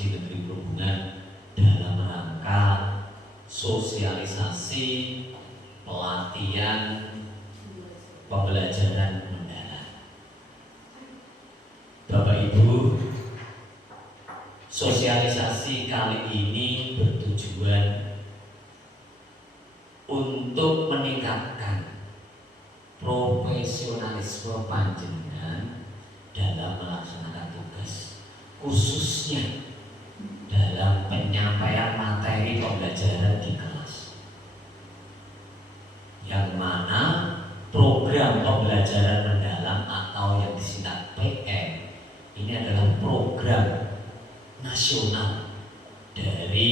SD Negeri Perhubungan dalam rangka sosialisasi pelatihan pembelajaran mendalam. Bapak Ibu, sosialisasi kali ini bertujuan untuk meningkatkan profesionalisme panjenengan dalam melaksanakan tugas, khususnya dalam penyampaian materi pembelajaran di kelas, yang mana program pembelajaran mendalam atau yang disingkat PM ini adalah program nasional dari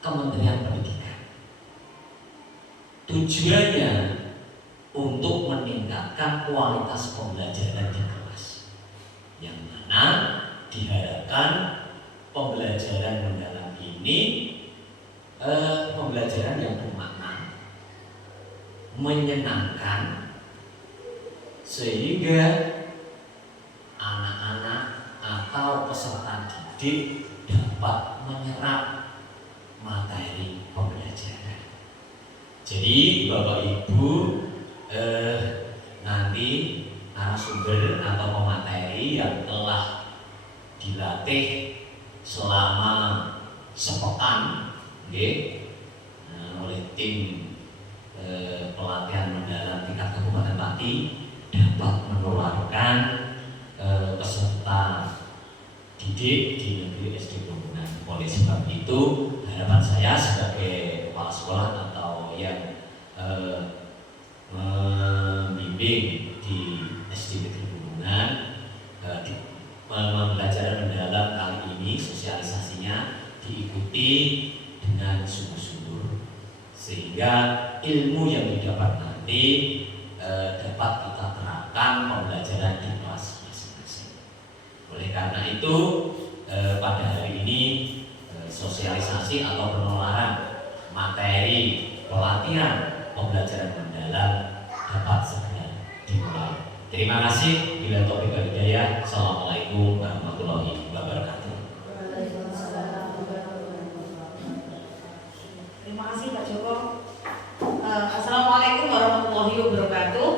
Kementerian Pendidikan. Tujuannya untuk meningkatkan kualitas pembelajaran di kelas, yang mana diharapkan pembelajaran mendalam ini pembelajaran yang bermakna, menyenangkan, sehingga anak-anak atau peserta didik dapat menyerap materi pembelajaran. Jadi Bapak Ibu, nanti narasumber atau pemateri yang telah dilatih selama sepekan oleh tim pelatihan mendalam tingkat Kabupaten Pati dapat menularkan peserta didik di negeri SD Perhubungan. Oleh sebab itu, harapan saya sebagai kepala sekolah atau yang membimbing di SD Negeri Perhubungan, pembelajaran mendalam kali ini sosialisasinya diikuti dengan sungguh-sungguh, sehingga ilmu yang didapat nanti dapat kita terapkan pembelajaran di kelas masing-masing. Oleh karena itu, pada hari ini sosialisasi atau penularan materi pelatihan pembelajaran mendalam dapat segera dimulai. Terima kasih. Bila taufiq wal hidayah. Assalamualaikum warahmatullahi wabarakatuh. Terima kasih Pak Joko. Assalamualaikum warahmatullahi wabarakatuh.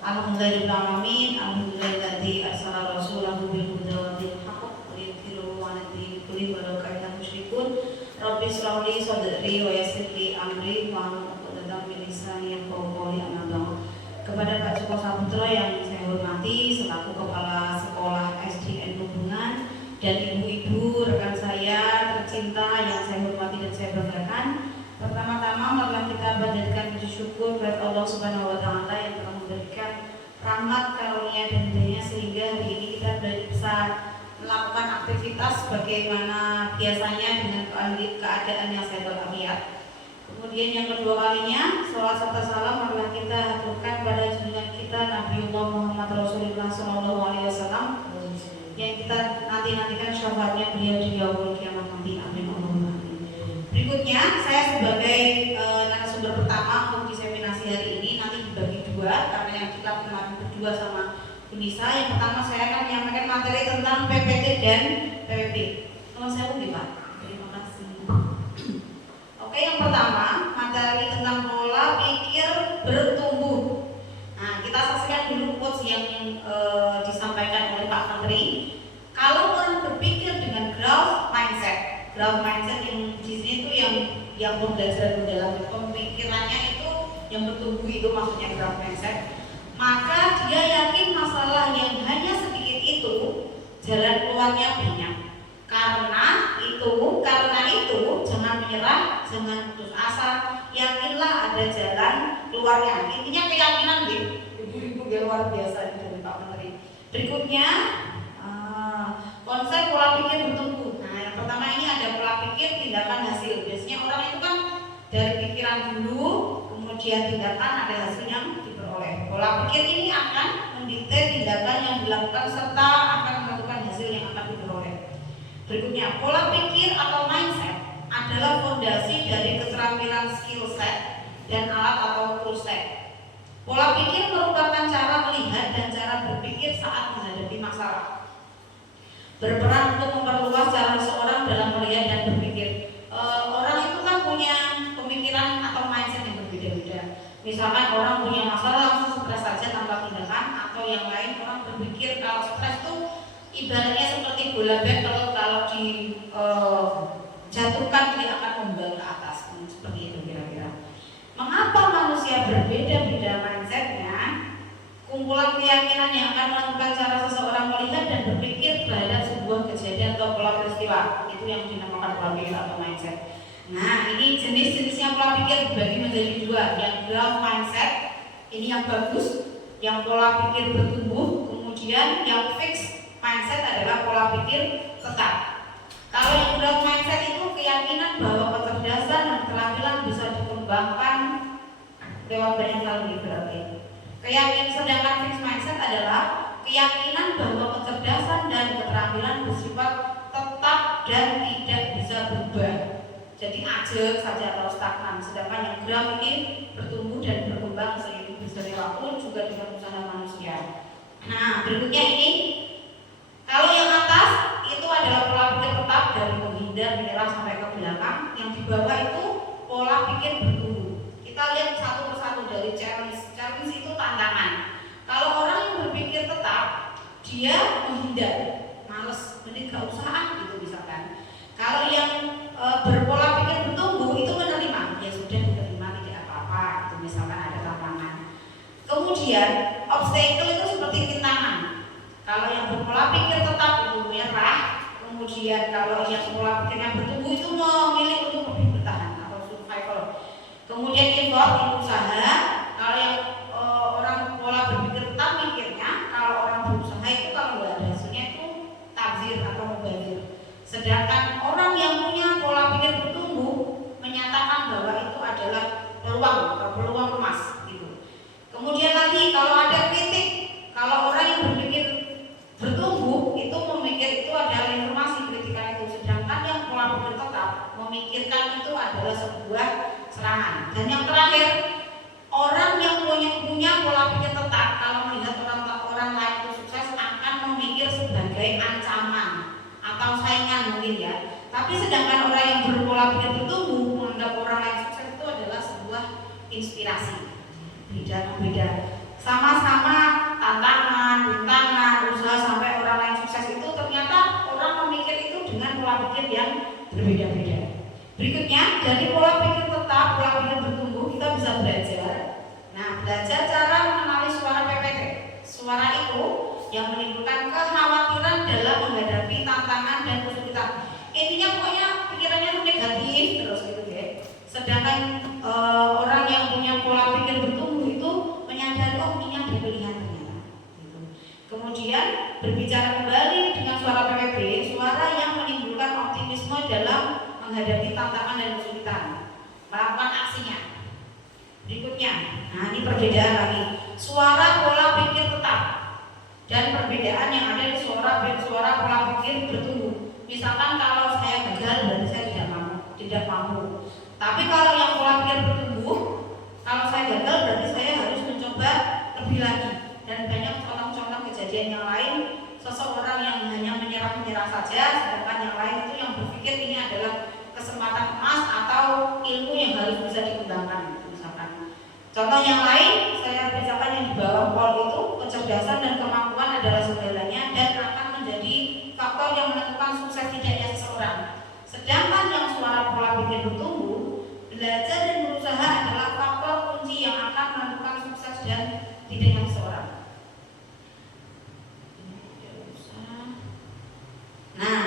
Alhamdulillahirrahmanirrahim. Alhamdulillahilladzi arsala rasulahu bil huda wa dinil haqq wa yudhhiruhu 'ala dini kullihi walau karihal musyrikun. Rabbi shrah li sadri wa yassir li amri wahlul 'uqdatam min lisani yafqahu qawli. Amma ba'd. Kepada Pak Joko Saputra yang saya hormati selaku Kepala Sekolah SDN Perhubungan dan ibu-ibu rekan saya tercinta yang saya hormati dan saya banggakan, pertama-tama marilah kita panjatkan puji syukur kepada Allah Subhanahu wa taala yang telah memberikan rahmat, karunia dan hidayah sehingga hari ini kita bisa melakukan aktivitas bagaimana biasanya dengan keadaan yang sehat walafiat. Kemudian yang kedua kalinya, salawat serta salam marilah kita haturkan pada junjungan kita Nabiullah Muhammad Rasulullah SAW yang kita nantikan syafaatnya beliau di yaumul kiamat nanti. Amin Allahumma amin. Berikutnya saya sebagai narasumber pertama untuk diseminasi hari ini nanti dibagi dua karena yang kita kemarin berdua sama Unisa. Yang pertama saya akan menyampaikan materi tentang PPT dan PPP. Tolong saya undi Pak. Terima kasih. Oke, yang pertama materi tentang pola pikir bertumbuh. Nah, kita saksikan dulu quotes yang disampaikan oleh Pak Menteri. Kalau orang berpikir dengan growth mindset yang di sini itu yang pembelajaran mendalam, pemikirannya itu yang bertumbuh itu maksudnya growth mindset. Maka dia yakin masalah yang hanya sedikit itu jalan keluarnya banyak. Karena itu jangan menyerah, jangan putus asa, yakinlah ada jalan keluarnya. Intinya keyakinan gitu. Ibu-ibu luar biasa dari Pak Menteri. Berikutnya konsep pola pikir bertumbuh. Nah, yang pertama ini ada pola pikir, tindakan, hasil. Biasanya orang itu kan dari pikiran dulu, kemudian tindakan, ada hasil yang diperoleh. Pola pikir ini akan mendikte tindakan yang dilakukan serta akan menentukan hasil yang akan diperoleh. Berikutnya, pola pikir atau mindset adalah fondasi dari keterampilan skill set dan alat atau tool set. Pola pikir merupakan cara melihat dan cara berpikir saat menghadapi masalah. berperan untuk memperluas cara seseorang dalam melihat dan berpikir. Orang itu kan punya pemikiran atau mindset yang berbeda-beda. Misalkan orang punya masalah langsung stres saja tanpa tindakan, atau yang lain orang berpikir kalau stres itu ibaratnya seperti bola bekel, kalau dijatuhkan dia akan membuang ke atas, seperti itu kira-kira. Mengapa manusia berbeda-beda mindsetnya? Kumpulan keyakinan yang akan menentukan cara seseorang melihat dan berpikir terhadap sebuah kejadian atau pola peristiwa, itu yang dinamakan pola pikir atau mindset. Nah, ini jenis-jenisnya pola pikir dibagi menjadi dua. Yang growth mindset, ini yang bagus, yang pola pikir bertumbuh. Kemudian yang fixed mindset adalah pola pikir tetap. Kalau yang growth mindset itu keyakinan bahwa kecerdasan dan keterampilan bisa dikembangkan lewat banyak hal berarti. Keyakinan, sedangkan fixed mindset adalah keyakinan bahwa kecerdasan dan keterampilan bersifat tetap dan tidak bisa berubah. Jadi ajak saja atau stagnan. Sedangkan yang growth ini bertumbuh dan berkembang seiring waktu juga dengan usaha manusia. Nah, berikutnya ini, kalau yang atas itu adalah pola pikir tetap dari menghindar, menyerah sampai ke belakang. Yang di bawah itu pola pikir bertumbuh. Kita lihat satu persatu dari challenge. Challenge itu tantangan. Kalau orang yang berpikir tetap, dia menghindar, males, mending gak usah gitu misalkan. Kalau yang berpola pikir bertumbuh itu menerima, ya sudah diterima, tidak apa-apa, itu misalkan ada tantangan. Kemudian obstacle itu seperti rintangan. Kalau yang berpola pikir tetap itu menyerah. Kemudian kalau yang pola pikirnya bertumbuh itu memilih untuk lebih bertahan atau survival. Kemudian effort, usaha. Kalau yang orang pola berpikir tetap mikirnya, kalau orang berusaha itu kalau nggak ada hasilnya itu tabzir atau mubazir. Sedangkan orang yang punya pola pikir bertumbuh menyatakan bahwa itu adalah peluang atau peluang emas gitu. Kemudian lagi kalau ada kritik, kalau orang yang berpikir bertumbuh itu memikir itu adalah informasi kritikan itu, sedangkan yang pola pikir tetap memikirkan itu adalah sebuah serangan. Dan yang terakhir, orang yang punya pola pikir tetap kalau melihat orang lain itu sukses akan memikir sebagai ancaman atau saingan mungkin ya. Tapi sedangkan orang yang berpola pikir bertumbuh menganggap orang lain sukses itu adalah sebuah inspirasi. Beda-beda. Sama-sama tantangan, rintangan, usaha sampai orang lain sukses itu ternyata orang memikir itu dengan pola pikir yang berbeda-beda. Berikutnya dari pola pikir tetap, pola pikir bertumbuh kita bisa belajar. Nah, belajar cara mengenali suara PPT. Suara itu yang menimbulkan kekhawatiran dalam menghadapi tantangan dan kesulitan. Intinya pokoknya pikirannya itu negatif terus gitu ya. Sedangkan orang yang punya pola pikir bertumbuh itu menyadari oh ini ada pilihan ternyata. Gitu. Kemudian berbicara kembali dengan suara PPB, suara yang menimbulkan optimisme dalam menghadapi tantangan dan kesulitan, melakukan aksinya. Berikutnya, nah ini perbedaan lagi. Suara pola pikir tetap dan perbedaan yang ada di suara pola pikir bertumbuh. Misalkan kalau saya gagal berarti saya tidak mampu. Tapi kalau yang pola pikir bertumbuh, kalau saya gagal berarti saya harus mencoba lebih lagi. Dan banyak contoh-contoh kejadian yang lain, seseorang yang hanya menyerah saja, sedangkan yang lain itu yang berpikir ini adalah kesempatan emas atau ilmu yang harus bisa dikembangkan. Misalkan contoh yang lain, saya misalkan yang di bawah pol itu kecerdasan dan kemampuan adalah segalanya dan akan menjadi faktor yang menentukan sukses tidaknya seseorang. Sedangkan yang suara pola pikir bertumbuh, belajar dan berusaha adalah faktor kunci yang akan menentukan sukses dan tidaknya seseorang. Nah,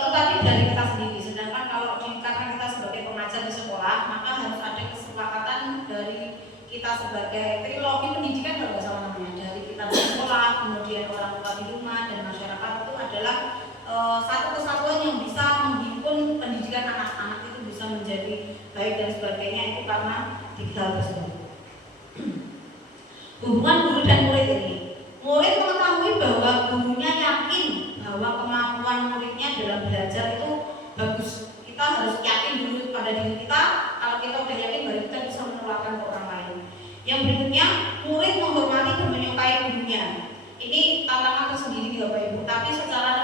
itu tadi dari kita sendiri. Sedangkan kalau karena kita sebagai pengajar di sekolah, maka harus ada kesepakatan dari kita sebagai trilogi pendidikan kalau nggak salah namanya, dari kita di sekolah, kemudian orang tua di rumah dan masyarakat itu adalah satu kesatuan yang bisa menghimpun pendidikan anak-anak itu bisa menjadi baik dan sebagainya itu karena tiga hal tersebut. Hubungan guru dan murid ini, murid mengetahui bahwa gurunya yakin bahwa kemampuan muridnya dalam belajar itu bagus. Kita harus yakin dulu pada diri kita. Kalau kita udah yakin baru kita bisa menularkan ke orang lain. Yang berikutnya, murid menghormati dan menyukai gurunya. Ini tantangan tersendiri Bapak Ibu, tapi secara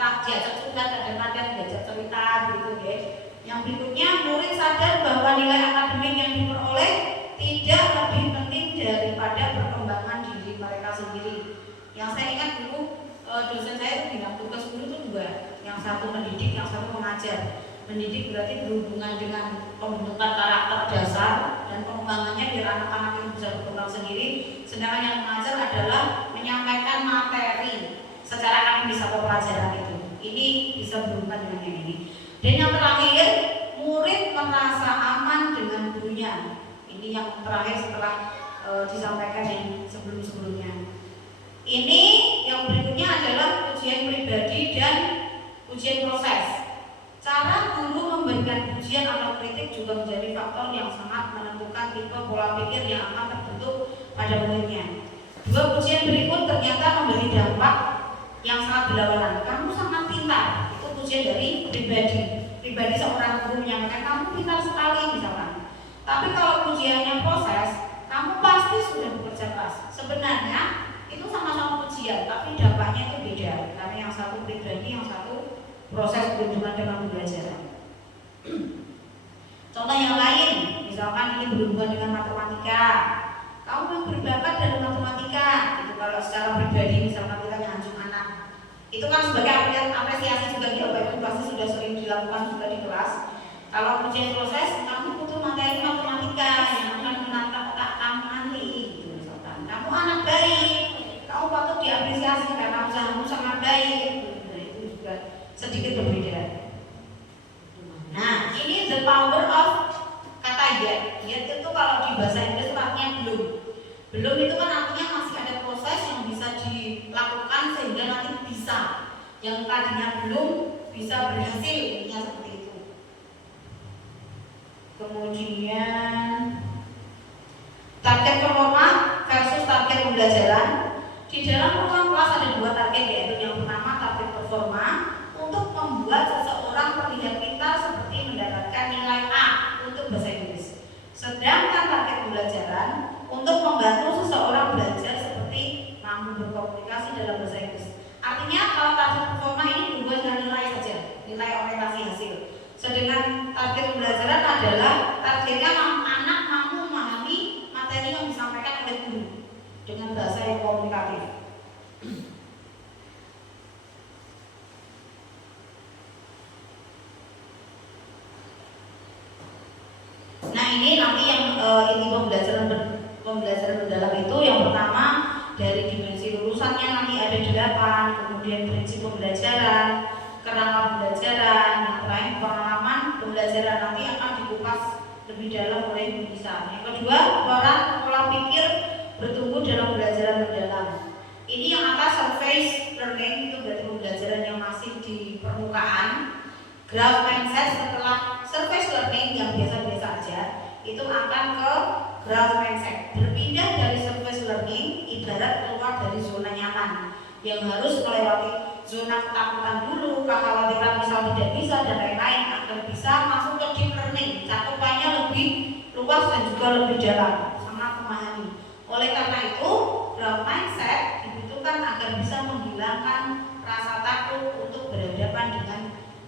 cerita, diajak cerita, kadang-kadang diajak cerita gitu ya. Yang berikutnya, murid sadar bahwa nilai akademik yang diperoleh tidak lebih penting daripada perkembangan diri mereka sendiri. Yang saya ingat dulu dosen saya itu bilang tugas guru itu dua, yang satu mendidik, yang satu mengajar. Mendidik berarti berhubungan dengan pembentukan karakter dasar dan pengembangannya biar anak-anak itu bisa berkembang sendiri. Sedangkan yang mengajar adalah menyampaikan materi secara akademis atau pelajaran itu. Ini bisa berhubungan dengan yang ini. Dan yang terakhir, murid merasa aman dengan gurunya. Ini yang terakhir setelah disampaikan yang sebelum-sebelumnya. Ini yang berikutnya adalah ujian pribadi dan ujian proses. Cara guru memberikan pujian atau kritik juga menjadi faktor yang sangat menentukan tipe pola pikir yang akan terbentuk pada muridnya. Dua pujian berikut ternyata memberi dampak yang sangat berlawanan. Kamu sangat pintar, itu pujian dari pribadi seorang guru menyampaikan kamu pintar sekali misalkan. Tapi kalau pujiannya proses, kamu pasti sudah bekerja keras. Sebenarnya itu sama-sama pujian, tapi dampaknya itu beda. Karena yang satu pribadi, yang satu proses berhubungan dengan pembelajaran. Contoh yang lain, misalkan ini berhubungan dengan matematika. Kamu yang berbakat dari matematika, itu kalau secara pribadi misalkan kita nyanjung anak, itu kan sebagai apresiasi juga dia, Bapak Ibu pasti sudah sering dilakukan juga di kelas. Kalau ujian proses, kamu butuh materi matematika yang akan menatap otak kamu nanti, gitu misalkan. Kamu anak baik, kamu patut diapresiasi karena usahamu sangat baik. Nah, itu juga sedikit berbeda. Nah, ini the power of kata yet. Yet itu kalau di bahasa Inggris artinya belum. Belum itu kan artinya masih ada proses yang bisa dilakukan sehingga nanti bisa. Yang tadinya belum bisa berhasil, intinya seperti itu. Kemudian target performa versus target pembelajaran. Di dalam program kelas ada dua target, yaitu yang pertama target performa untuk membuat seseorang terlihat pintar seperti mendapatkan nilai A untuk bahasa Inggris. Sedangkan target pembelajaran untuk membantu seseorang belajar seperti mampu berkomunikasi dalam bahasa Inggris. Artinya kalau target performa ini berhubungan dengan nilai saja, nilai orientasi hasil. Sedangkan target pembelajaran adalah targetnya anak mampu memahami materi yang disampaikan oleh guru dengan bahasa yang komunikatif. Nah, ini nanti yang ini pembelajaran mendalam itu yang pertama dari dimensi lulusannya nanti ada 8, kemudian prinsip pembelajaran, kerangka pembelajaran, yang terakhir pengalaman pembelajaran nanti akan dikupas lebih dalam oleh Ibu Nisa. Yang kedua, pola pikir bertumbuh dalam pembelajaran mendalam. Ini yang atas surface learning, itu berarti pembelajaran yang masih di permukaan. Growth mindset setelah surface learning yang biasa-biasa aja, itu akan ke growth mindset. Berpindah dari surface learning ibarat keluar dari zona nyaman yang harus melewati zona ketakutan dulu, kekhawatiran misal tidak bisa dan lain-lain agar bisa masuk ke deep learning, cakupannya lebih luas dan juga lebih dalam, sangat memahami. Oleh karena itu, growth mindset dibutuhkan agar bisa menghilangkan rasa takut untuk berhadapan dengan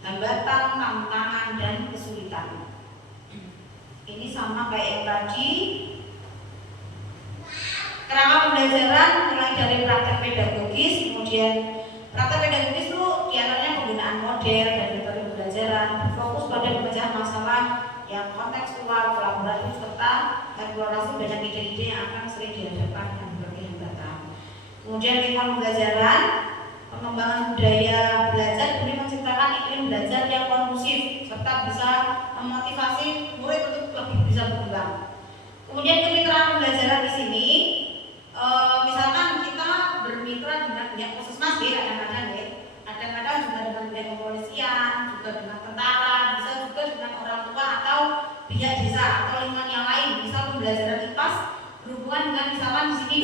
hambatan, tantangan, dan kesulitan. Ini sama kayak yang tadi. Kerangka pembelajaran mulai dari praktek pedagogis, kemudian praktek pedagogis itu diantaranya penggunaan model dan metode pembelajaran, berfokus pada pemecahan masalah yang kontekstual, kolaboratif, serta eksplorasi banyak ide-ide yang akan sering dihadapkan dengan berbagai hambatan. Kemudian lingkungan pembelajaran, pengembangan budaya belajar demi menciptakan iklim belajar yang kondusif serta bisa memotivasi murid untuk lebih bisa berkembang. Kemudian kemitraan pembelajaran di sini, misalkan kita bermitra dengan pihak puskesmas, kadang-kadang juga dengan pihak kepolisian, juga dengan tentara, bisa juga dengan orang tua atau pihak desa atau lingkungan yang lain. Misal pembelajaran IPAS berhubungan dengan misalkan di sini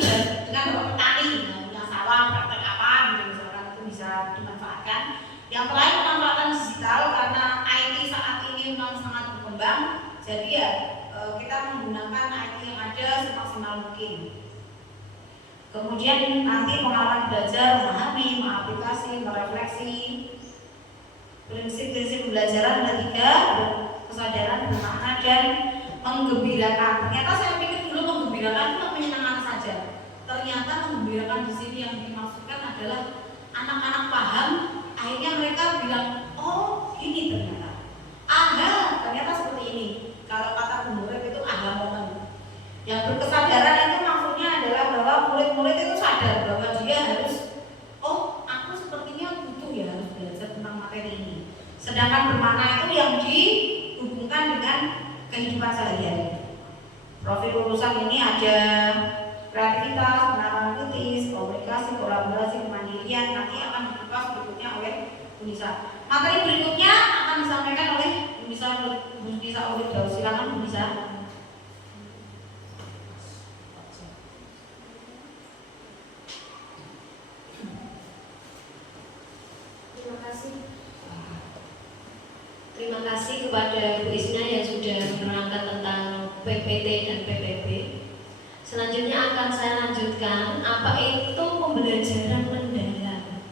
dengan petani, punya sawah, praktek apa gitu misalkan, itu bisa dimanfaatkan. Yang terakhir pemanfaatan digital, karena IT saat ini memang sangat berkembang, jadi ya kita menggunakan IT yang ada semaksimal mungkin. Kemudian nanti pengalaman belajar, memahami, mengaplikasi, merefleksi aplikasi prinsip-prinsip pembelajaran ada 3, kesadaran, bermakna, dan menggembirakan. Ternyata saya pikir dulu menggembirakan itu menyenangkan saja. Ternyata menggembirakan di sini yang dimaksudkan adalah anak-anak paham. Akhirnya mereka bilang, oh gini ternyata. Aha, ternyata seperti ini. Kalau kata Bu Murid itu aha momen. Yang berkesadaran itu maksudnya adalah bahwa murid-murid itu sadar bahwa dia harus, oh aku sepertinya butuh ya harus belajar tentang materi ini. Sedangkan bermakna itu yang dihubungkan dengan kehidupan sehari-hari. Profil lulusan ini ada kreativitas, penerapan kritis, komunikasi, kolaborasi, kemandirian. Nanti akan dibahas berikutnya oleh Unisa. Materi berikutnya akan disampaikan oleh Unisa Oleh Daud. Silakan Unisa. Terima kasih kepada Bu Isna yang sudah menerangkan tentang PPT dan PPP. Selanjutnya akan saya lanjutkan apa itu pembelajaran mendalam.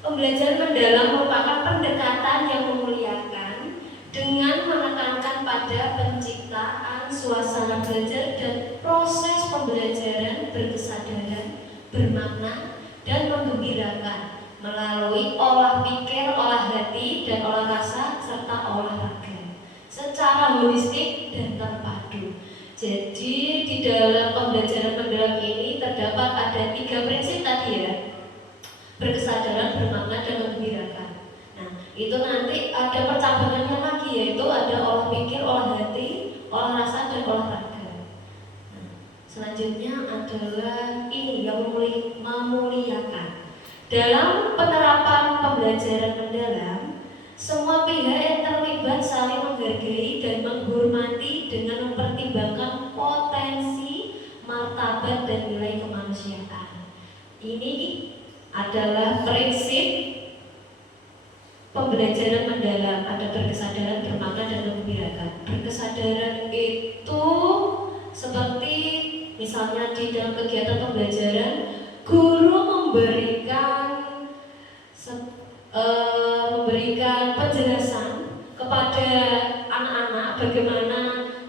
Pembelajaran mendalam merupakan pendekatan yang memuliakan dengan menekankan pada penciptaan suasana belajar dan proses pembelajaran berkesadaran, bermakna, dan menggembirakan melalui olah pikir, olah hati, dan olah rasa, serta olah raga secara holistik dan terpadu. Jadi di dalam pembelajaran mendalam ini terdapat ada 3 prinsip tadi ya, berkesadaran, bermakna, dan menggembirakan. Nah itu nanti ada percabangannya lagi, yaitu ada olah pikir, olah hati, olah rasa, dan olah raga. Nah, selanjutnya adalah ini yang memuliakan. Dalam penerapan pembelajaran mendalam, semua pihak yang terlibat saling menghargai dan menghormati dengan mempertimbangkan potensi, martabat, dan nilai kemanusiaan. Ini adalah prinsip pembelajaran mendalam, ada berkesadaran, bermakna, dan menggembirakan. Berkesadaran itu seperti misalnya di dalam kegiatan pembelajaran, guru memberikan penjelasan kepada anak-anak bagaimana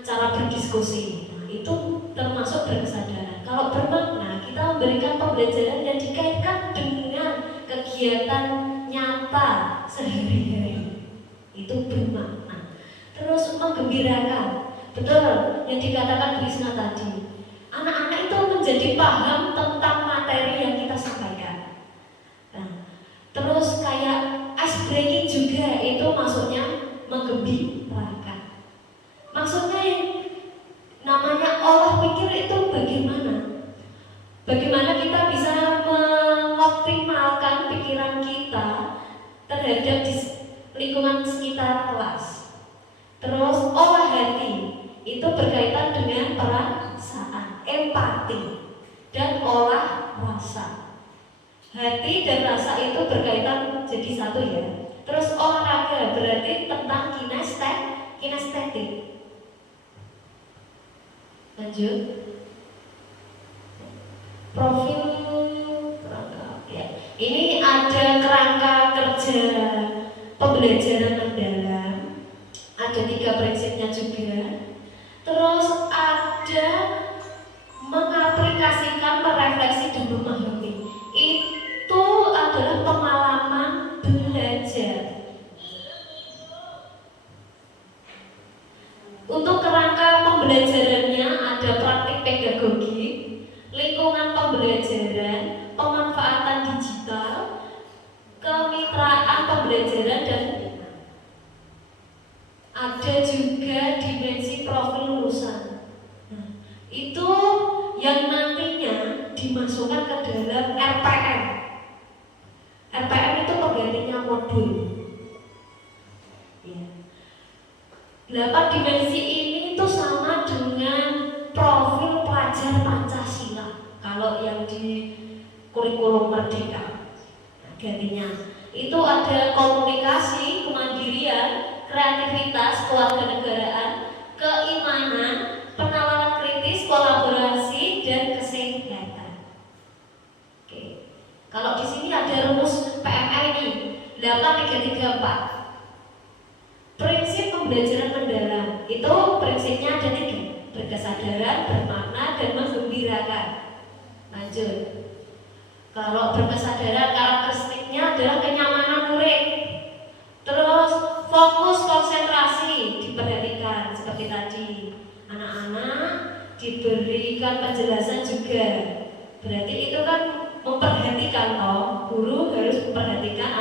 cara berdiskusi. Nah, itu termasuk berkesadaran. Kalau bermakna, kita memberikan pembelajaran yang dikaitkan dengan kegiatan nyata sehari-hari. Itu bermakna. Terus menggembirakan. Betul yang dikatakan Bu Isna tadi. Anak-anak itu menjadi paham tentang materi yang kita sampaikan. Nah, terus kayak ice breaking juga itu maksudnya menggembirakan. Maksudnya yang namanya olah pikir itu bagaimana? Bagaimana kita bisa mengoptimalkan pikiran kita terhadap lingkungan sekitar kelas. Terus olah hati itu berkaitan dengan perasaan, empati, dan olah rasa. Hati dan rasa itu berkaitan jadi satu ya. Terus olahraga berarti tentang kinestetik. Lanjut. Profil kerangka ya. Ini ada kerangka kerja pembelajaran mendalam. Ada 3 prinsipnya juga. Terus ada mengaplikasikan, merefleksi, dan memahami. Itu adalah pengalaman belajar. Untuk kerangka pembelajarannya ada praktik pedagogi, lingkungan pembelajaran, pemanfaatan digital, kemitraan pembelajaran, dan ada juga dimensi profil lulusan. Nah, itu yang nantinya dimasukkan ke dalam RPM. RPM itu penggantinya modul. Ya. 8 dimensi ini itu sama dengan profil pelajar Pancasila. Kalau yang di kurikulum Merdeka, gantinya itu ada komunikasi, kemandirian, kreativitas, kewarganegaraan, keimanan, penawaran kritis, kolaborasi, dan kesehatan. Oke. Kalau di sini ada rumus PMR ini 8334. Prinsip pembelajaran mendalam itu prinsipnya ada 3: berkesadaran, bermakna, dan menggembirakan. Lanjut. Kalau berkesadaran, karakteristiknya adalah kenyamanan murid. Terus fokus konsentrasi diperhatikan seperti tadi. Anak-anak diberikan penjelasan juga. Berarti itu kan memperhatikan guru harus memperhatikan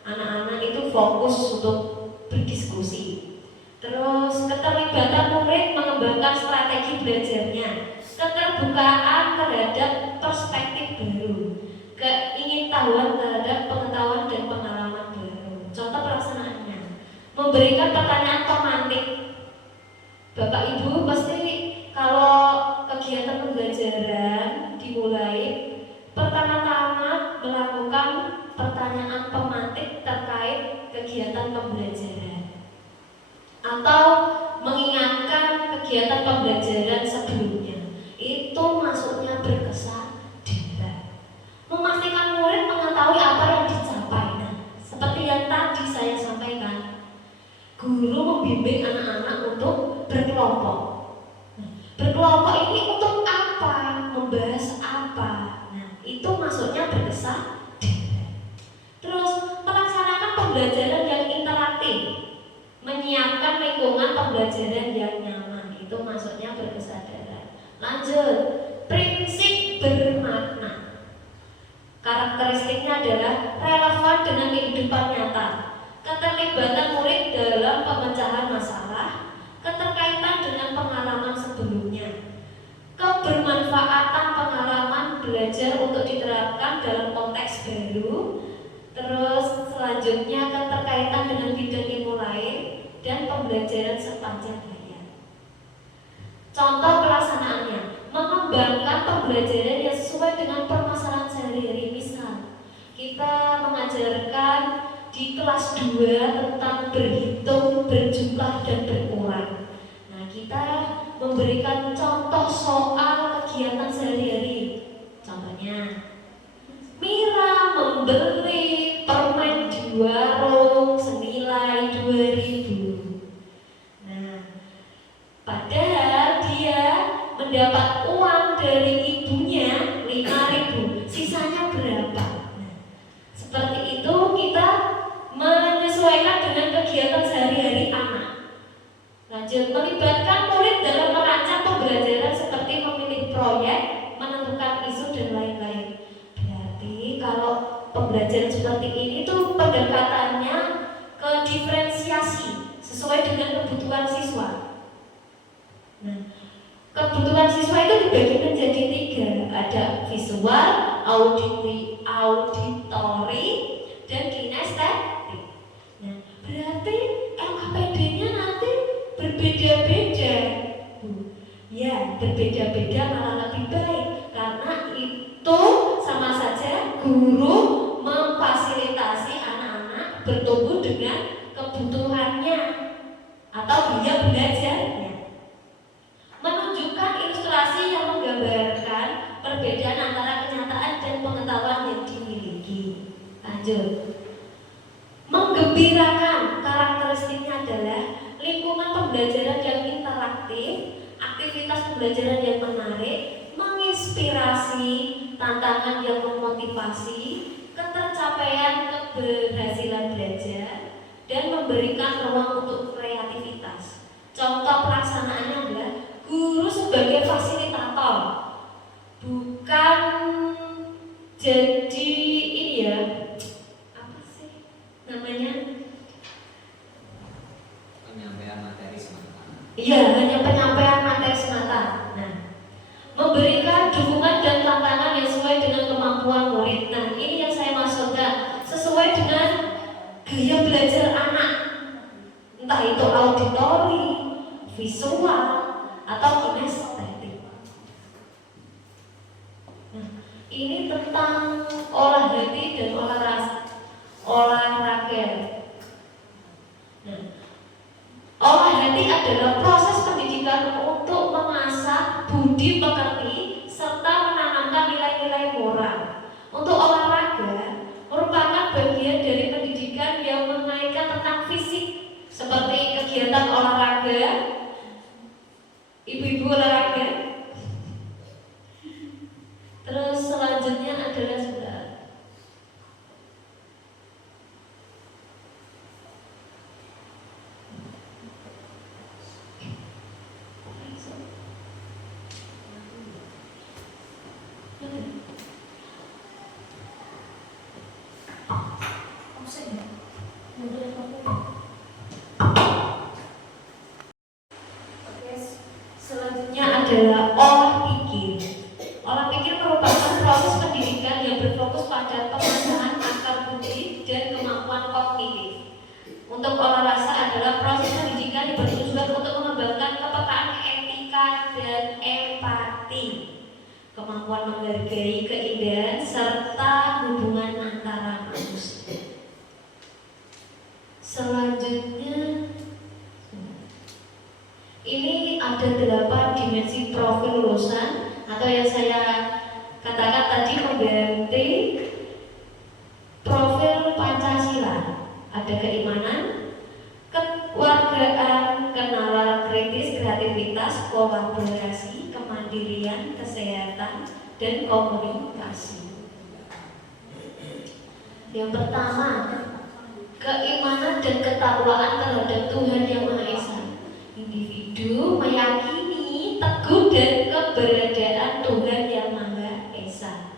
anak-anak itu fokus untuk berdiskusi. Terus keterlibatan murid mengembangkan strategi belajarnya, keterbukaan terhadap perspektif baru, keingintahuan terhadap pengetahuan dan pengalaman baru. Contoh pelaksanaannya, memberikan pertanyaan pemantik. Bapak Ibu pasti kalau kegiatan pembelajaran dimulai, pertama-tama melakukan pertanyaan pemantik terkait kegiatan pembelajaran atau mengingatkan kegiatan pembelajaran sebelumnya. Itu maksudnya berkesadaran, memastikan murid mengetahui apa yang dicapai. Nah, seperti yang tadi saya sampaikan, guru membimbing anak-anak untuk berkelompok. Berkelompok ini untuk apa? Membahas apa? Nah, itu maksudnya berkesadaran. Terus melaksanakan pembelajaran yang interaktif, menyiapkan lingkungan pembelajaran yang nyaman. Itu maksudnya berkesadaran. Lanjut, prinsip bermakna. Karakteristiknya adalah relevan dengan kehidupan nyata, keterlibatan murid dalam pemecahan masalah, keterkaitan dengan pengalaman sebelumnya, kebermanfaatan pengalaman belajar untuk diterapkan dalam konteks baru. Terus selanjutnya keterkaitan dengan bidang ilmu lain dan pembelajaran sepanjang hayat. Contoh pelaksanaannya, mengembangkan pembelajaran yang sesuai dengan permasalahan sehari-hari. Misal, kita mengajarkan di kelas 2 tentang berhitung, berjumlah, dan berkurang. Nah, kita memberikan contoh soal kegiatan sehari-hari. Contohnya, Mira membeli permen di warung senilai 2.000. Nah, padahal dia mendapat uang dari ibunya 5.000. Sisanya berapa? Nah, seperti itu kita menyesuaikan dengan kegiatan sehari-hari anak. Lanjut, melibatkan murid dalam merancang pembelajaran seperti memilih proyek, menentukan isu, dan lain-lain. Berarti kalau pembelajaran seperti ini tuh pendekatannya ke diferensiasi sesuai dengan kebutuhan siswa. Nah, kebutuhan siswa itu dibagi menjadi 3. Ada visual, auditori, dan kinestetik. Nah, berarti LKPD-nya nanti berbeda-beda. Ya, berbeda-beda malah lebih baik, karena itu sama saja guru memfasilitasi anak-anak bertumbuh dengan kebutuhannya atau dia belajarnya. Menunjukkan ilustrasi yang menggambarkan perbedaan antara kenyataan dan pengetahuan yang dimiliki. Lanjut. Menggembirakan, karakteristiknya adalah lingkungan pembelajaran yang interaktif, aktivitas pembelajaran yang menarik, menginspirasi, tantangan yang memotivasi, ketercapaian keberhasilan belajar, dan memberikan ruang untuk kreativitas. Contoh pelaksanaannya adalah guru sebagai fasilitator, bukan jadi ini ya, apa sih namanya? Penyampaian materi semata. Iya, hanya penyampaian materi semata. Nah, memberikan dukungan dan tantangan yang sesuai dengan kemampuan murid. Nah, ini yang saya maksudkan, sesuai dengan gaya belajar anak, entah itu auditori, visual, atau kinestetik. Nah, ini tentang olah hati dan olahraga. Nah, olah hati adalah proses pendidikan untuk mengasah budi pekerti serta menanamkan nilai-nilai moral. Untuk olah Oke, selanjutnya adalah olah pikir. Olah pikir merupakan proses pendidikan yang berfokus pada pengembangan akal budi dan kemampuan kognitif. Untuk olah rasa adalah proses pendidikan yang bertujuan untuk mengembangkan kepekaan etika dan empati, kemampuan menghargai keindahan serta hubungan antara manusia. Selanjutnya, ini ada 8 dimensi profil lulusan atau yang saya katakan tadi mengganti profil Pancasila. Ada keimanan, kekeluargaan, kenalar kritis, kreativitas, kolaborasi, kemandirian, kesehatan, dan komunikasi. Yang pertama, keimanan dan ketakwaan terhadap Tuhan Yang Maha Esa. Individu meyakini teguh dan keberadaan Tuhan Yang Maha Esa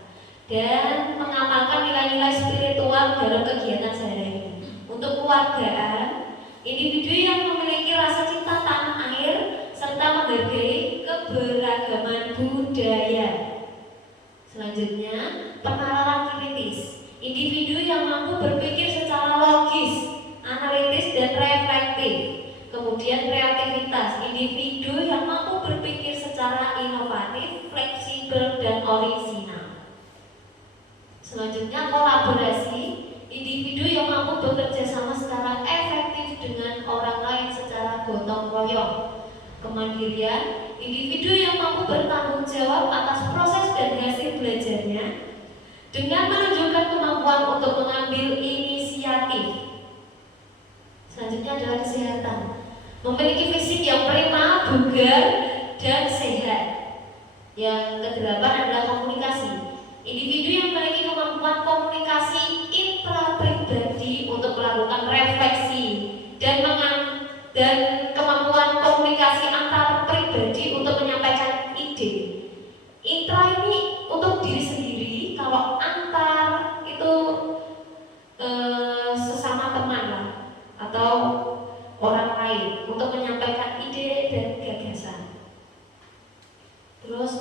dan mengamalkan nilai-nilai spiritual dalam kegiatan sehari-hari. Untuk keluargaan, individu yang memiliki rasa cinta tanah air serta menghargai keberagaman budaya. Selanjutnya, penalaran kritis. Individu yang mampu berpikir secara logis, analitis, dan reflektif. Kemudian kreativitas, individu yang mampu berpikir secara inovatif, fleksibel, dan orisinal. Selanjutnya kolaborasi, individu yang mampu bekerja sama secara efektif dengan orang lain secara gotong royong. Kemandirian, individu yang mampu bertanggung jawab atas proses dan hasil belajarnya dengan menunjukkan kemampuan untuk mengambil inisiatif. Selanjutnya adalah kesehatan, memiliki fisik yang prima, bugar, dan sehat. Yang kedelapan adalah komunikasi. Individu yang memiliki kemampuan komunikasi intrapribadi untuk melakukan refleksi dan kemampuan komunikasi antar pribadi untuk menyampaikan ide. Intra ini untuk diri sendiri, kalau antar itu sesama teman lah, atau orang lain untuk menyampaikan ide dan gagasan. Terus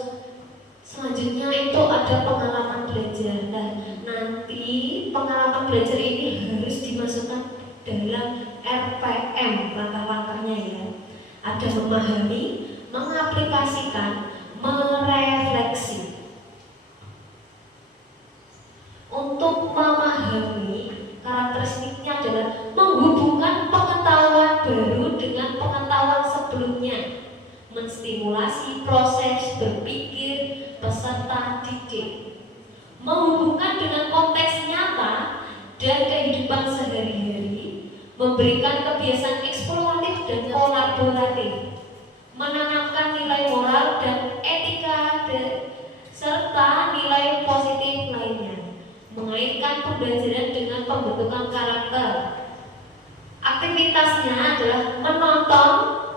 selanjutnya itu ada pengalaman belajar. Nah, nanti pengalaman belajar ini harus dimasukkan dalam RPM langkah-langkahnya ya. Ada memahami, mengaplikasikan, merefleksi. Untuk memahami, karakteristiknya adalah menghubungkan pengetahuan baru dengan pengetahuan sebelumnya, menstimulasi proses berpikir peserta didik, menghubungkan dengan konteks nyata dan kehidupan sehari-hari, memberikan kebiasaan eksploratif dan kolaboratif, menanamkan nilai moral dan etika serta nilai positif lainnya, mengaitkan pembelajaran dengan pembentukan karakter. Aktivitasnya adalah menonton,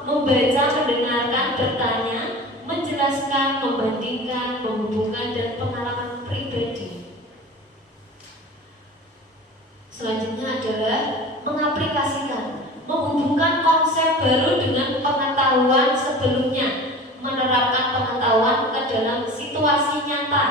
membaca, mendengarkan, bertanya, menjelaskan, membandingkan, menghubungkan, dan pengalaman pribadi. Selanjutnya adalah mengaplikasikan, menghubungkan konsep baru dengan pengetahuan sebelumnya, menerapkan pengetahuan ke dalam situasi nyata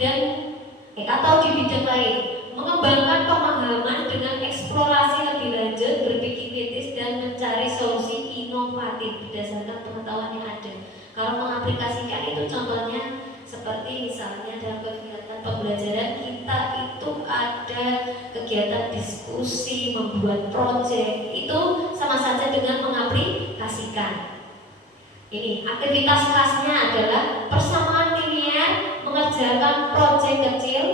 dan atau di bidang lain, mengembangkan pemahaman dengan eksplorasi lebih lanjut, berpikir kritis, dan mencari solusi inovatif berdasarkan pengetahuan yang ada. Kalau mengaplikasikan itu contohnya seperti misalnya dalam kegiatan pembelajaran kita itu ada kegiatan diskusi, membuat proyek, itu sama saja dengan mengaplikasikan. Ini aktivitas kelasnya adalah persamaan linear, mengerjakan proyek kecil,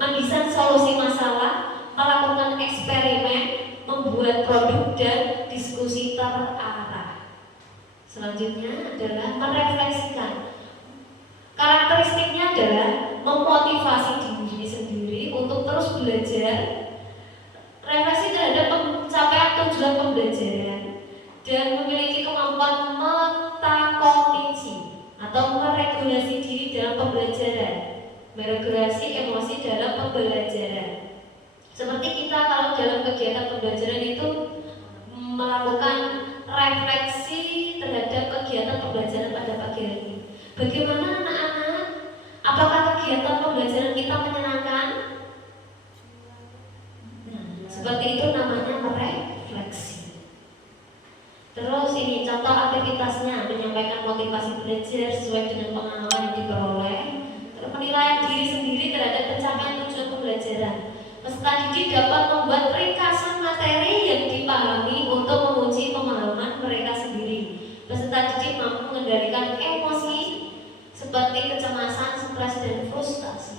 mendesain solusi masalah, melakukan eksperimen, membuat produk, dan diskusi terarah. Selanjutnya adalah merefleksikan. Karakteristiknya adalah memotivasi diri sendiri untuk terus belajar, refleksi terhadap pencapaian tujuan pembelajaran, dan memiliki kemampuan metakognisi atau meregulasi diri dalam pembelajaran, meregulasi emosi dalam pembelajaran. Seperti kita kalau dalam kegiatan pembelajaran itu melakukan refleksi terhadap kegiatan pembelajaran pada pagi hari. Bagaimana anak-anak? Apakah kegiatan pembelajaran kita menyenangkan? Seperti itu namanya merefleksi. Terus ini contoh aktivitasnya, menyampaikan motivasi belajar sesuai dengan pengalaman yang diperoleh. Terus penilaian diri sendiri terhadap pencapaian tujuan pembelajaran. Peserta didik dapat membuat ringkasan materi yang dipahami untuk menguji pemahaman mereka sendiri. Peserta didik mampu mengendalikan emosi seperti kecemasan, stres, dan frustasi.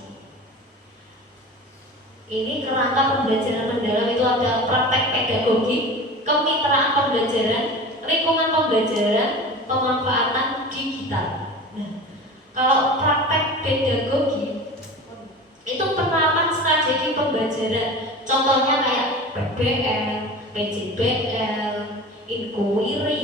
Ini kerangka pembelajaran mendalam itu ada praktek pedagogi, kemitraan pembelajaran, lingkungan pembelajaran, pemanfaatan digital. Nah, kalau praktek pedagogi itu penerapan strategi pembelajaran, contohnya kayak PBL, PJBL, inquiry,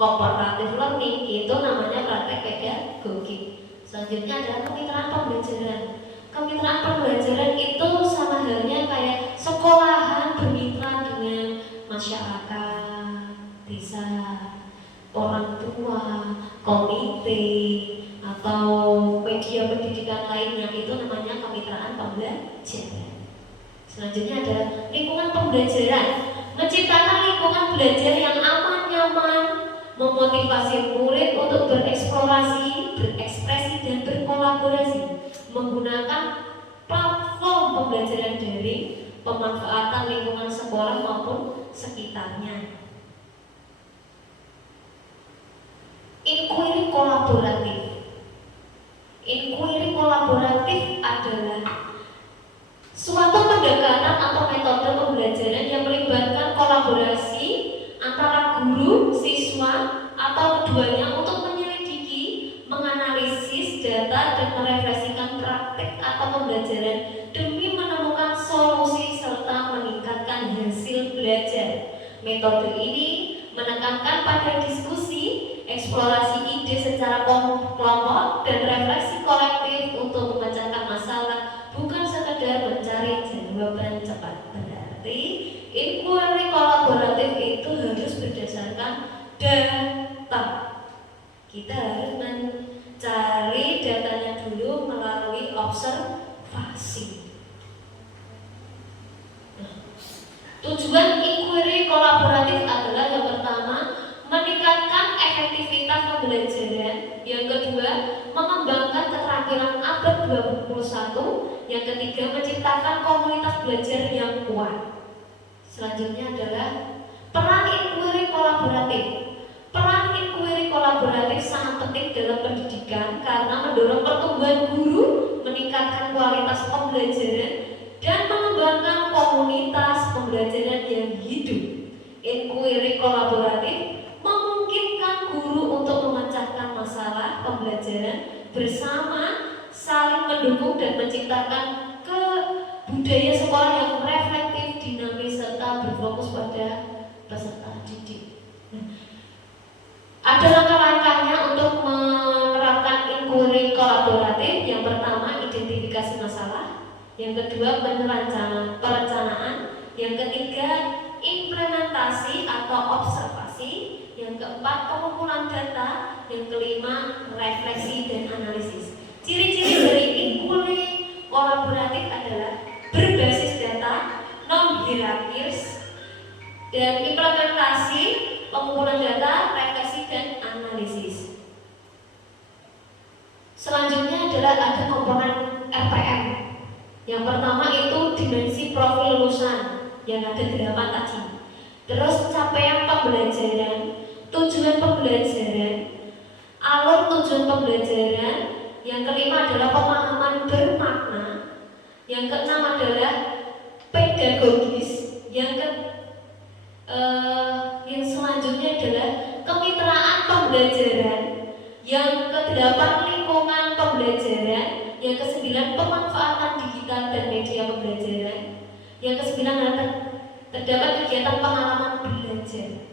cooperative learning, itu namanya praktek pedagogi. Selanjutnya adalah kemitraan pembelajaran. Kemitraan pembelajaran itu sama halnya kayak sekolahan bermitra dengan masyarakat, desa, orang tua, komite, atau media pendidikan lainnya, itu namanya kemitraan pembelajaran. Selanjutnya ada lingkungan pembelajaran, menciptakan lingkungan belajar yang aman, nyaman, memotivasi murid untuk bereksplorasi, berekspresi, dan berkolaborasi, menggunakan platform pembelajaran daring, pemanfaatan lingkungan sekolah maupun sekitarnya. Inquiry kolaboratif. Inquiry kolaboratif adalah suatu pendekatan atau metode pembelajaran yang melibatkan kolaborasi antara guru, siswa, atau keduanya untuk menyelidiki, menganalisis data, dan merefleksikan praktik atau pembelajaran demi menemukan solusi serta meningkatkan hasil belajar. Metode ini menekankan pada diskusi, eksplorasi ide secara kelompok, dan refleksi kolektif untuk memecahkan masalah, bukan sekedar mencari jawaban cepat. Berarti inquiry kolaboratif itu harus berdasarkan data. Kita harus mencari datanya dulu melalui observasi. Tujuan inquiry kolaboratif adalah yang pertama, meningkatkan efektivitas pembelajaran. Yang kedua, mengembangkan keterampilan abad 21. Yang ketiga, menciptakan komunitas belajar yang kuat. Selanjutnya adalah peran inquiry kolaboratif. Peran inquiry kolaboratif sangat penting dalam pendidikan karena mendorong pertumbuhan guru, meningkatkan kualitas pembelajaran, dan mengembangkan komunitas pembelajaran yang hidup. Inquiry kolaboratif memungkinkan guru untuk memecahkan masalah pembelajaran bersama, saling mendukung, dan menciptakan budaya sekolah yang reflektif, dinamis, serta berfokus pada peserta didik. Ada langkah-langkahnya untuk menerapkan inquiry kolaboratif. Yang pertama, identifikasi masalah. Yang kedua, perencanaan. Yang ketiga, implementasi atau observasi. Yang keempat, pengumpulan data. Yang kelima, refleksi dan analisis. Ciri-ciri dari inquiry kolaboratif adalah berbasis data, non-hierarkis, dan implementasi, pengumpulan data, refleksi, dan analisis. Selanjutnya adalah ada komponen RPM. Yang pertama itu dimensi profil lulusan yang ada 8 tadi. Terus capaian pembelajaran, tujuan pembelajaran, alur tujuan pembelajaran. Yang kelima adalah pemahaman bermakna. Yang keenam adalah pedagogis. Yang selanjutnya adalah kemitraan pembelajaran. Yang kedelapan, lingkungan pembelajaran. Yang kesembilan, pemanfaatan digital dan media pembelajaran. Yang kesembilan adalah terdapat kegiatan pengalaman belajar.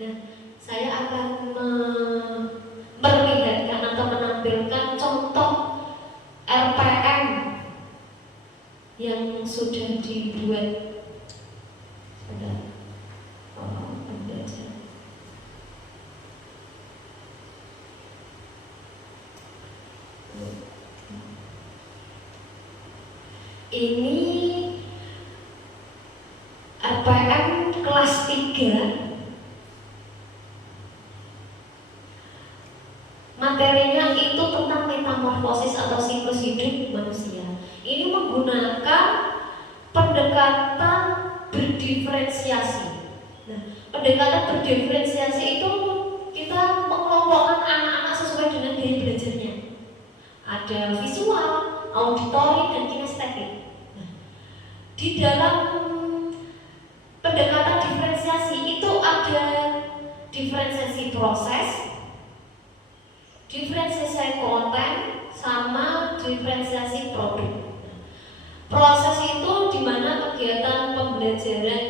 Nah, saya akan memperlihatkan atau menampilkan contoh RPM yang sudah dibuat pada pembelajaran. Ini RPM kelas 3. Materinya itu tentang metamorfosis atau siklus hidup manusia. Ini menggunakan pendekatan berdiferensiasi. Nah, pendekatan berdiferensiasi itu kita mengelompokkan anak-anak sesuai dengan gaya belajarnya. Ada visual, auditori, dan kinestetik. Nah, di dalam pendekatan diferensiasi itu ada diferensiasi proses, diferensiasi konten, sama diferensiasi produk. Proses itu dimana kegiatan pembelajaran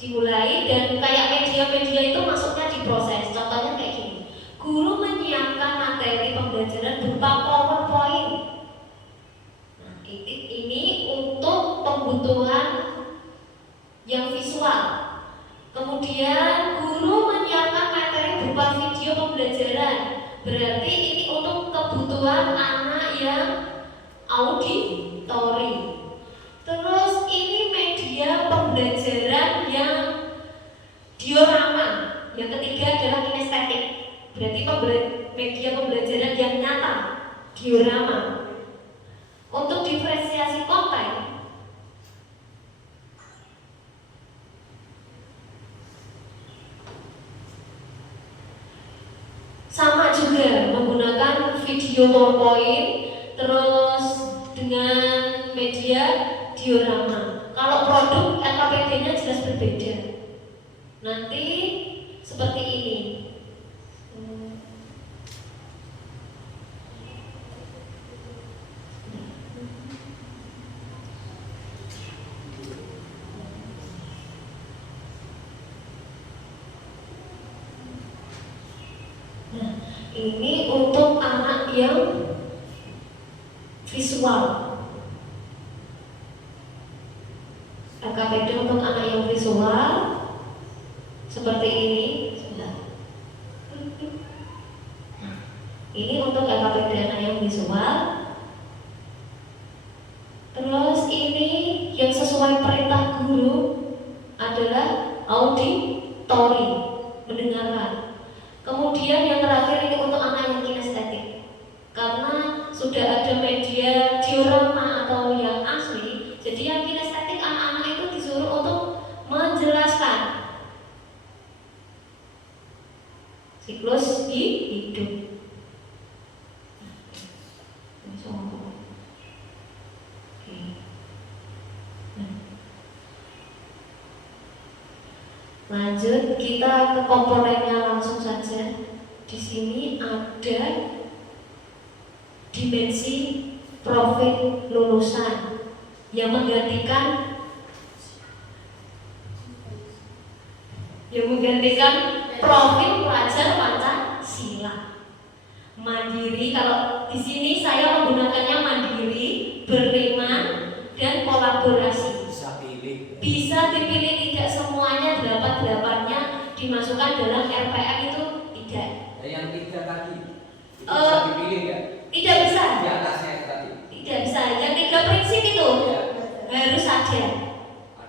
dimulai dan kayak media-media itu masuknya di proses. Contohnya kayak gini, guru menyiapkan materi pembelajaran berupa PowerPoint. Nah, ini untuk kebutuhan yang visual. Kemudian guru menyiapkan materi berupa video pembelajaran. Berarti ini untuk kebutuhan anak yang auditori. Terus ini media pembelajaran yang diorama. Yang ketiga adalah kinestetik. Berarti media pembelajaran yang nyata, diorama. Untuk diferensiasi konten, sama juga menggunakan video PowerPoint, terus dengan media diorama. Kalau produk LKPD-nya jelas berbeda. Nanti seperti ini. Nah, ini untuk anak yang visual. LKPD untuk anak yang visual seperti ini. Ini untuk LKPD anak yang visual. Terus ini yang sesuai perintah guru adalah auditori, mendengarkan. Kemudian yang terakhir ini untuk anak yang kinestetik. Karena sudah ada media diorama atau yang asli, jadi yang kinestetik anak-anak itu disuruh untuk menjelaskan siklus hidup. Lanjut kita ke komponennya langsung saja. Di sini ada dimensi profil lulusan yang menggantikan profil pelajar Pancasila. Mandiri, kalau di sini saya menggunakannya mandiri, beriman, dan kolaborasi. Bisa dipilih, tidak semuanya 8-8-nya dimasukkan dalam RPM itu tidak. Yang 3 tadi itu bisa dipilih ya? Tidak bisa. Di atasnya itu tadi. Tidak bisa. Yang 3 prinsip itu Ya. harus ada.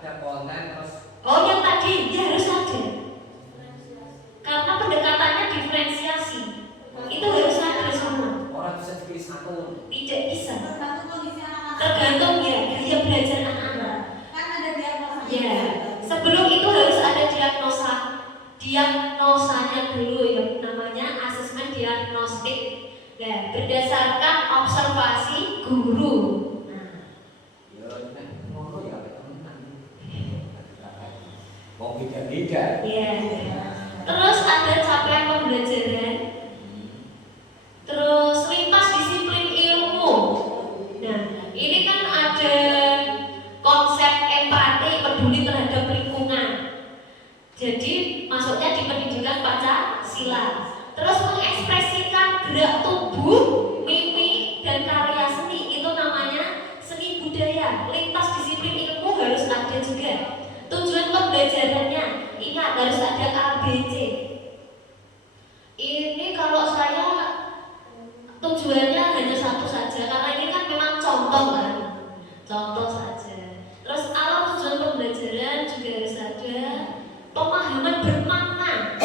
Ada konten terus. Oh, yang tadi ya harus ada. Karena pendekatannya diferensiasi. Itu harus ada semua. Orang bisa dipilih satu. Tidak bisa. Tergantung kondisi anak-anak. Tergantung ya gaya belajar anak-anak. Kan ada diagnosa. Ya, sebelum itu harus ada diagnosa. Diagnosanya dulu yang namanya asesmen diagnostik. Nah, berdasarkan observasi guru. Ya, ngono ya teman. Mau beda-beda. Ya. Terus ada capaian pembelajaran. Terus lintas disiplin ilmu. Nah, ini kan ada konsep empati, peduli terhadap lingkungan. Jadi masuknya di pendidikan Pancasila. Terus mengekspresikan gerak tubuh, mimik, dan karya seni, itu namanya seni budaya, lintas disiplin ilmu harus ada juga. Tujuan pembelajarannya, ingat harus ada ABC. Ini kalau saya tujuannya hanya satu saja, karena ini kan memang contoh kan, contoh saja. Terus alat tujuan pembelajaran juga harus ada pemahaman bermakna.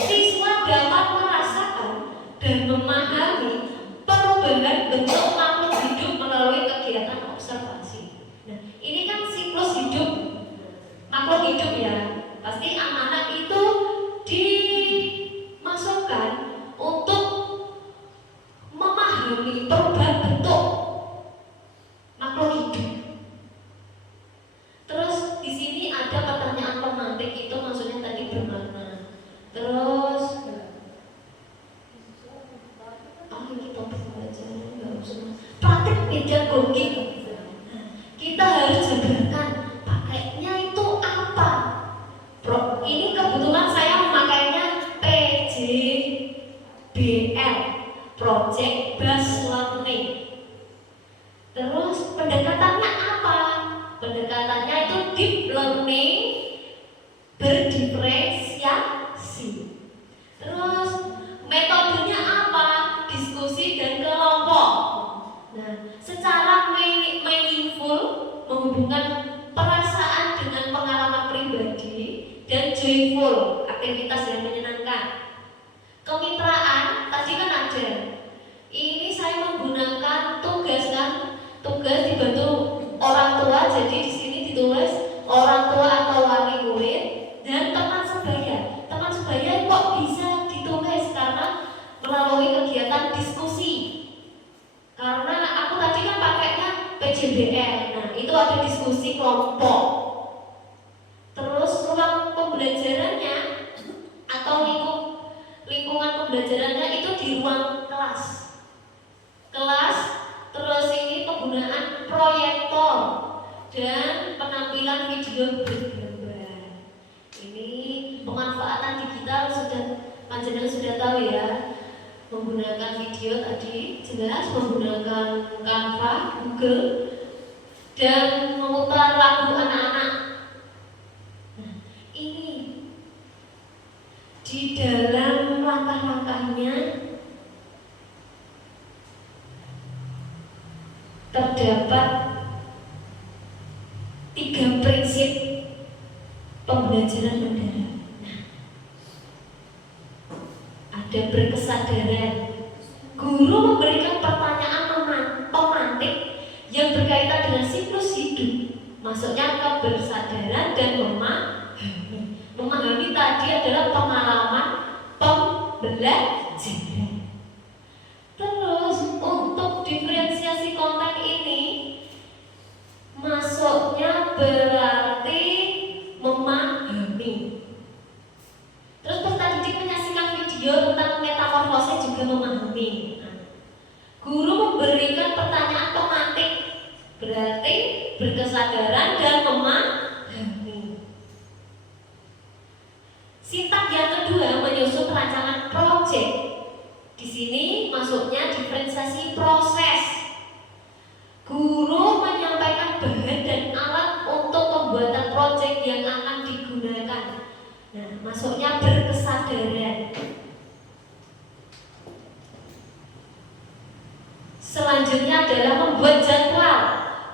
Siswa dapat merasakan dan memahami perubahan bentuk makhluk hidup melalui kegiatan observasi. Nah, ini kan siklus hidup makhluk hidup ya. Pasti anak-anak itu dimasukkan untuk memahami perubahan bentuk makhluk hidup. Terus di sini ada pertanyaan pemantik, itu maksudnya tadi bermakna. Terus ini topik pembelajaran nggak usah. Praktik pedagogi. Kita harus jabarkan pakainya itu apa. Ini kebetulan saya memakainya PJBL, Project Based Learning. Terus pendekatannya apa? Pendekatannya itu deep learning berdiferensiasi. Terus metodenya apa? Diskusi dan kelompok. Nah, secara meaningful, menghubungkan perasaan dengan pengalaman pribadi, dan joyful, aktivitas yang menyenangkan. Kemitraan tadi kan ada. Ini saya menggunakan tugas kan, tugas dibantu orang tua, jadi di sini ditulis orang tua atau wali murid dan teman sebaya. Teman sebaya kok bisa ditulis karena melalui kegiatan diskusi. Karena aku tadi kan pakainya PJBL. Nah, itu ada diskusi kelompok. Terus ruang pembelajarannya atau lingkungan pembelajarannya itu di ruang kelas. Terus ini penggunaan proyektor dan penampilan video bergambar. Ini pemanfaatan digital panjenengan sudah tahu ya. Menggunakan video tadi jelas, menggunakan Canva, Google, dan memutar lagu anak-anak. Nah, ini di dalam langkah-langkahnya terdapat 3 prinsip pembelajaran mendarat. Ada berkesadaran. Guru memberikan pertanyaan pemantik yang berkaitan dengan siklus hidup. Maksudnya kebersadaran dan memahami. Memahami tadi adalah pengalaman pembelajaran. Terus untuk diferensiasi konten ini masuknya berarti memahami. Terus peserta didik menyaksikan video tentang metamorfosis juga memahami. Guru memberikan pertanyaan pemantik berarti berkesadaran dan memahami. Sintak yang kedua menyusun rancangan proyek. Di sini masuknya diferensiasi proses. Guru menyampaikan bahan dan alat untuk pembuatan proyek yang akan digunakan. Nah, masuknya berkesadaran. Selanjutnya adalah membuat jadwal.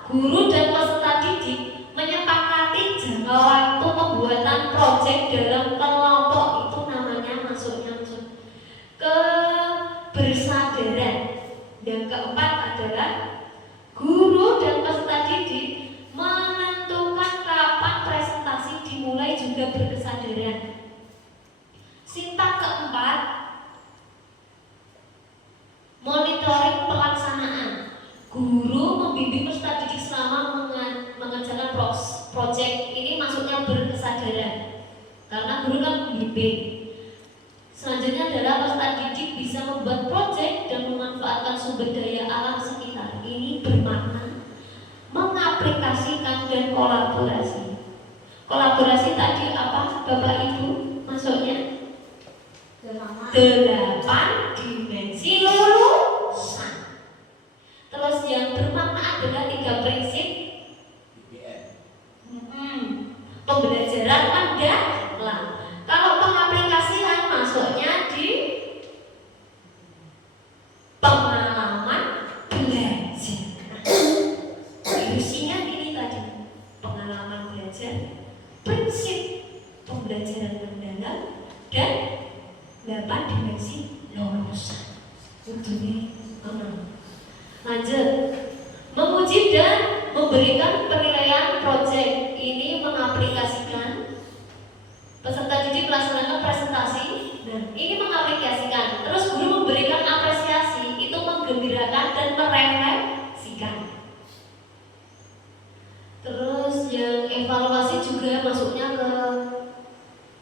Guru dan peserta didik menyepakati jangka waktu pembuatan proyek dalam kelompok. Itu namanya masuknya kebersadaran. Yang keempat adalah guru dan peserta didik menentukan kapan presentasi dimulai juga berkesadaran. Sintak keempat, monitoring pelaksanaan. Guru membimbing peserta didik selama mengerjakan proyek. Ini maksudnya berkesadaran karena guru kan membimbing. Selanjutnya adalah peserta didik bisa membuat proyek dan memanfaatkan sumber daya alam sekitar. Ini bermakna mengaplikasikan dan kolaborasi. Kolaborasi tadi apa Bapak Ibu? Maksudnya 8 dimensi lulusan. Terus yang bermakna adalah 3 prinsip pembelajaran mendalam. Kalau pengaplikasian masuknya di pengalaman belajar. Solusinya ini tadi, pengalaman belajar, prinsip pembelajaran mendalam, dan 8 dimensi lulusan. Ujungnya lanjut, menguji dan memberikan penilaian proyek. Ini mengaplikasikan peserta didik melaksanakan presentasi. Nah, ini mengaplikasikan. Terus guru memberikan apresiasi, itu menggembirakan dan merefleksikan. Terus yang evaluasi juga masuknya ke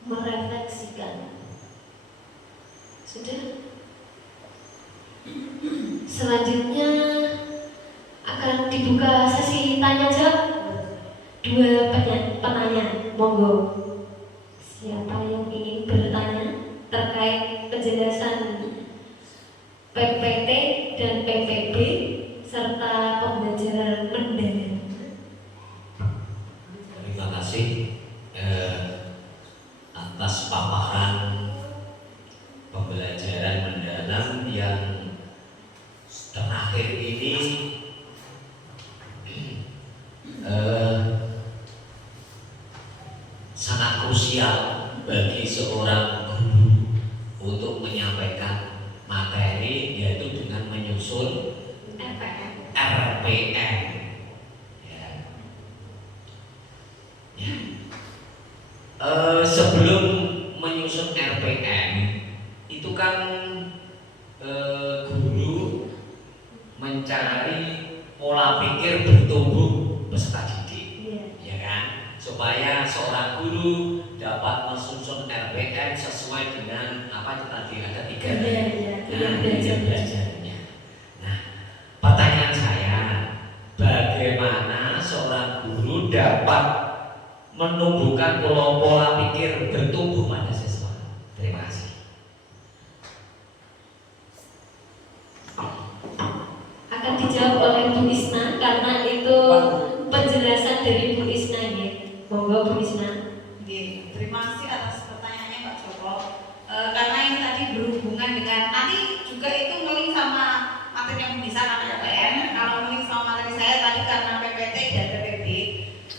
merefleksikan. Sudah. Selanjutnya akan dibuka sesi tanya jawab. 2 penanya, monggo. Siapa yang ingin bertanya terkait penjelasan PPT dan PPB serta pembelajaran mendalam? Terima kasih atas paparan pembelajaran mendalam yang terakhir ini. Sangat krusial bagi seorang guru untuk menyampaikan materi, yaitu dengan menyusun RPM. Sebelum menyusun RPM itu kan guru mencari pola pikir bertumbuh peserta didik, ya kan? Supaya seorang guru dapat menyusun RPM sesuai dengan apa itu tadi ada 3 belajarnya. Nah, pertanyaan saya, bagaimana seorang guru dapat menumbuhkan pola pikir bertumbuh pada siswa? Terima kasih. Akan dijawab oleh Bu Isna karena itu penjelasan dari Bu Isna ya. Monggo Bu Isna. Terima kasih atas pertanyaannya Pak Joko. Karena ini tadi berhubungan dengan nanti juga itu ngeling sama materi yang bisa KPM. Kalau ngeling sama materi saya tadi karena PPT dan PPB.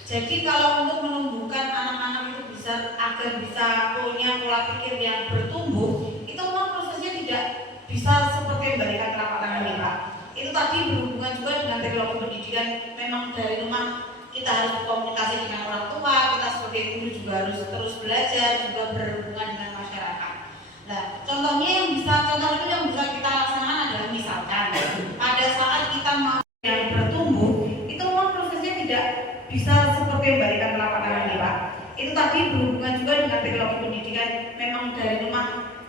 Jadi kalau untuk menumbuhkan anak-anak itu bisa agar bisa punya pola pikir yang bertumbuh, itu memang prosesnya tidak bisa seperti membalikan telapak tangan Pak. Itu tadi berhubungan juga dengan teknologi pendidikan. Memang dari rumah kita harus berkomunikasi dengan orang tua, kita sebagai guru juga harus terus belajar, juga berhubungan dengan masyarakat. Nah, contoh itu yang bisa kita laksanakan adalah misalkan pada saat kita mau yang bertumbuh, itu memang prosesnya tidak bisa seperti membalikan telapak tangan Pak. Itu tadi berhubungan juga dengan teknologi pendidikan. Memang dari rumah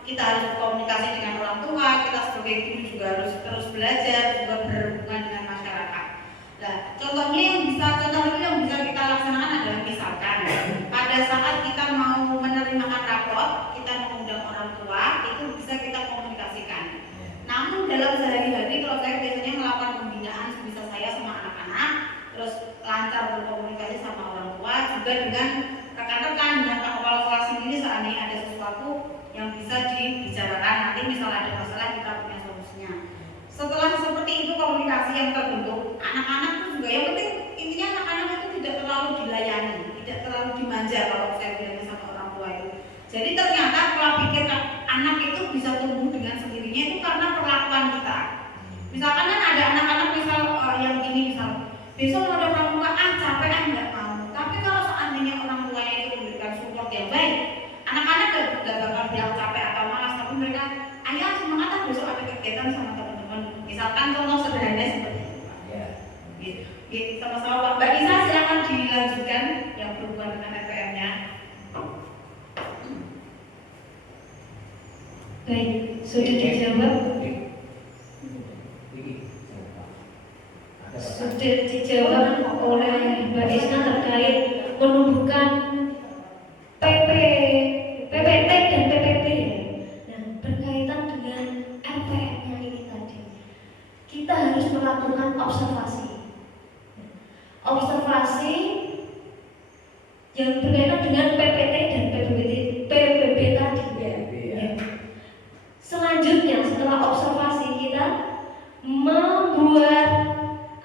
kita harus berkomunikasi dengan orang tua, kita sebagai guru juga harus terus belajar, juga berhubungan dengan masyarakat. Nah, contoh itu yang bisa kita laksanakan adalah misalkan pada saat kita mau menerimakan rapor, kita mengundang orang tua, itu bisa kita komunikasikan. Namun dalam sehari-hari kalau saya biasanya melakukan pembinaan sebisa saya sama anak-anak, terus lancar berkomunikasi sama orang tua, juga dengan rekan-rekan dan Pak Kepala Sekolah sendiri seandainya ada sesuatu yang bisa dibicarakan, nanti misal ada masalah kita punya solusinya. Setelah seperti itu komunikasi yang terbentuk, anak-anak itu juga yang penting intinya anak-anak itu tidak terlalu dilayani, tidak terlalu dimanja kalau saya bilangnya sama orang tua itu. Jadi ternyata pola pikir anak itu bisa tumbuh dengan sendirinya itu karena perlakuan kita. Misalkan kan ada anak-anak misal yang gini misal besok mau ada pramuka capek nggak mau. Tapi kalau seandainya orang tuanya itu memberikan support yang baik, anak-anak gak bakal bilang capek atau malas, tapi mereka ayo semangat besok ada kegiatan sama teman-teman. Misalkan contoh sederhana seperti itu. Gitu, sama-sama Mbak Nisa silakan dilanjutkan yang berhubungan dengan RPM-nya. Baik, sudah dijawab. Sudah dijawab oleh Mbak Isna terkait menumbuhkan PPT dan PPB. Nah, berkaitan dengan RPM-nya ini tadi, kita harus melakukan observasi yang berkaitan dengan PPT dan PBB tadi. Ya. Selanjutnya setelah observasi kita membuat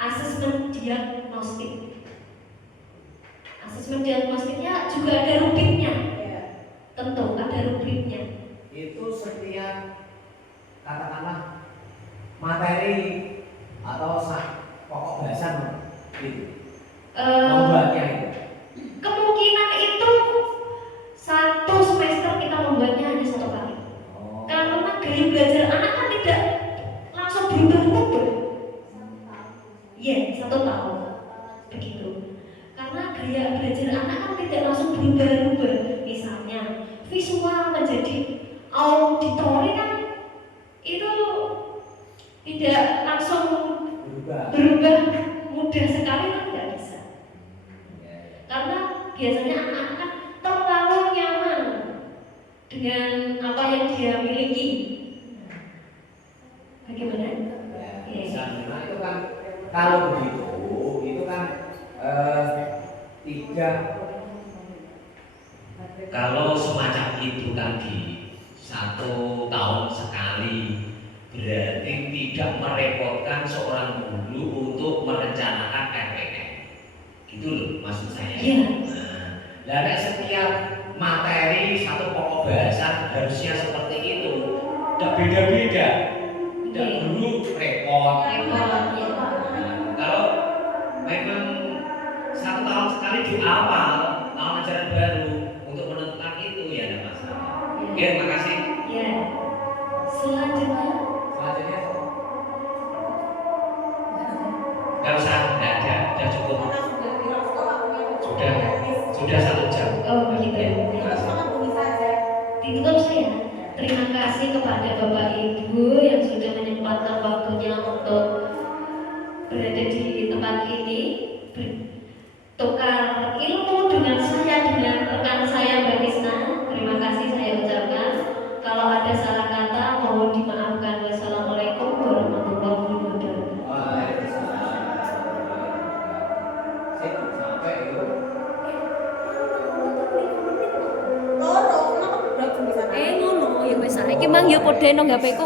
asesmen diagnostik. Asesmen diagnostiknya juga ada rubriknya. Tentu ada rubriknya. Itu setiap katakanlah materi atau pokok bahasan gitu. Membuatnya itu. Kemungkinan itu satu semester kita membuatnya hanya satu kali. Oh. Karena gaya belajar anak kan tidak langsung berubah-ubah. Iya, 1 tahun. Begitu. Karena gaya belajar anak kan tidak langsung berubah-ubah. Misalnya visual menjadi auditori kan itu tidak langsung berubah mudah sekali kan tidak bisa. Karena biasanya anak-anak kan terlalu nyaman dengan apa yang dia miliki. Bagaimana? Misalnya itu kan kalau begitu itu kan 3. Kalau semacam itu tadi 1 tahun sekali, berarti tidak merepotkan seorang guru untuk merencanakan RPM. Gitu loh maksud saya. Iya. Nah, setiap materi 1 pokok bahasan harusnya seperti itu. Tidak beda-beda. Dan guru repot. Nah, kalau memang 1 tahun sekali di awal tahun ajaran baru untuk menentukan itu ya ada masalah. Oke, terima kasih. Ya. Selanjutnya Nggak usah, nggak ada, sudah cukup. Sudah 1 jam. oh begitu. Terima kasih. Ditutup saya. Terima kasih kepada Bapak Ibu yang sudah menyempatkan waktunya untuk berada di tempat ini, bertukar ilmu dengan saya, dengan rekan saya Mbak Krisna. Terima kasih saya ucapkan. Kalau ada salah kata mohon dimaafkan. Wassalamualaikum warahmatullahi wabarakatuh. Sampai itu. Ngono ya wis saiki mang ya padha nang gapeku.